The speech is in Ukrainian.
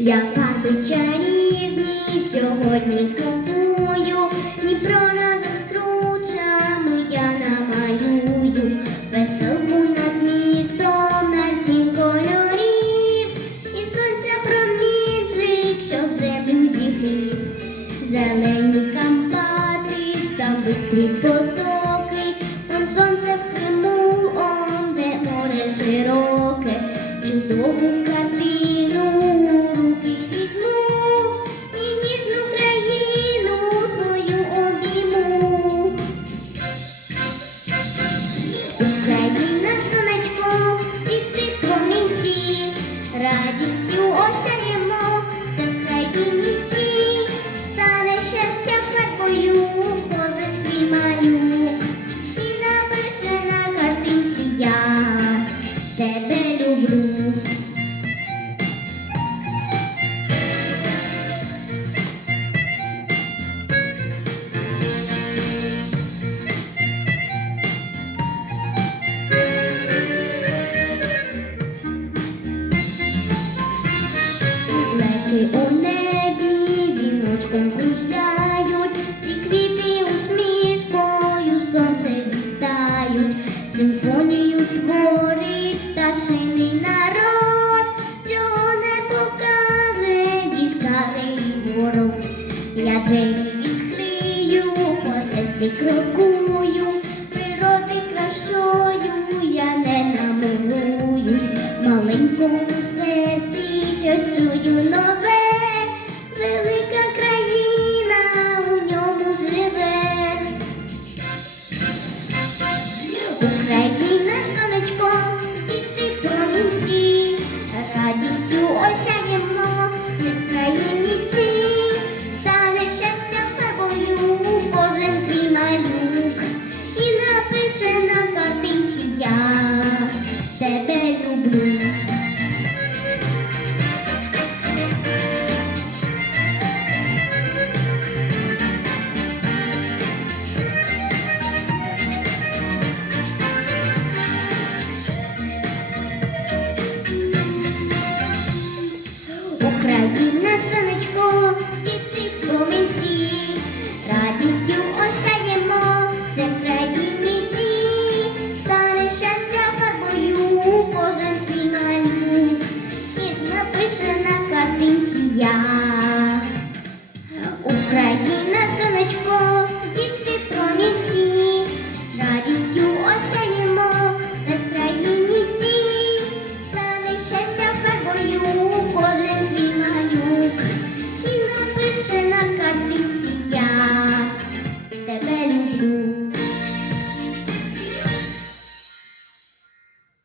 Я фати чарівні сьогодні купую, Дніпро разом з кручами я намалюю, веселку над містом на сім кольорів, і сонця промінчик, що землю зігрів, зелені кампати та бистрі потоки, он сонце в море широке, чудову картину тебе люблю. Лети у небі віночком кружляють, ці квіти усмішкою сонце симфонію творить пташиний народ, цього не покаже і ворог. Я двері відкрию, по стесі крокую. Вишена капінція.